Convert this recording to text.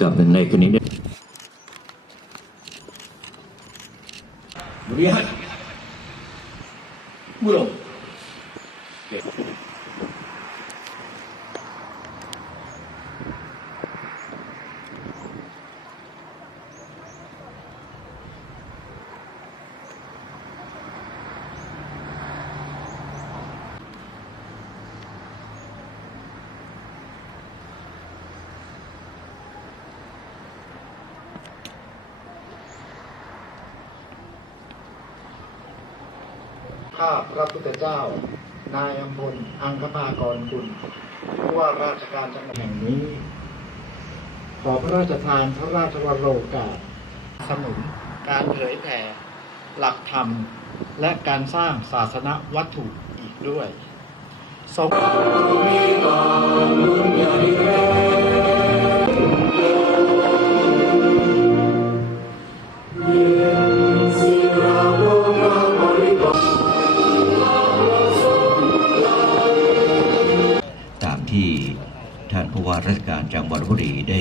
กับในคดีนี้ Melihat Belum okay. ข้าพระพุทธเจ้า นายอำพลอังคภากรคุณผู้ว่าราชการจังหวัดแห่งนี้ ขอพระราชทานพระราชวโรกาสสนุนการเผยแผ่หลักธรรม และการสร้างศาสนวัตถุอีกด้วย ทรง ที่ท่านผู้ว่าราชการจังหวัดบุรีได้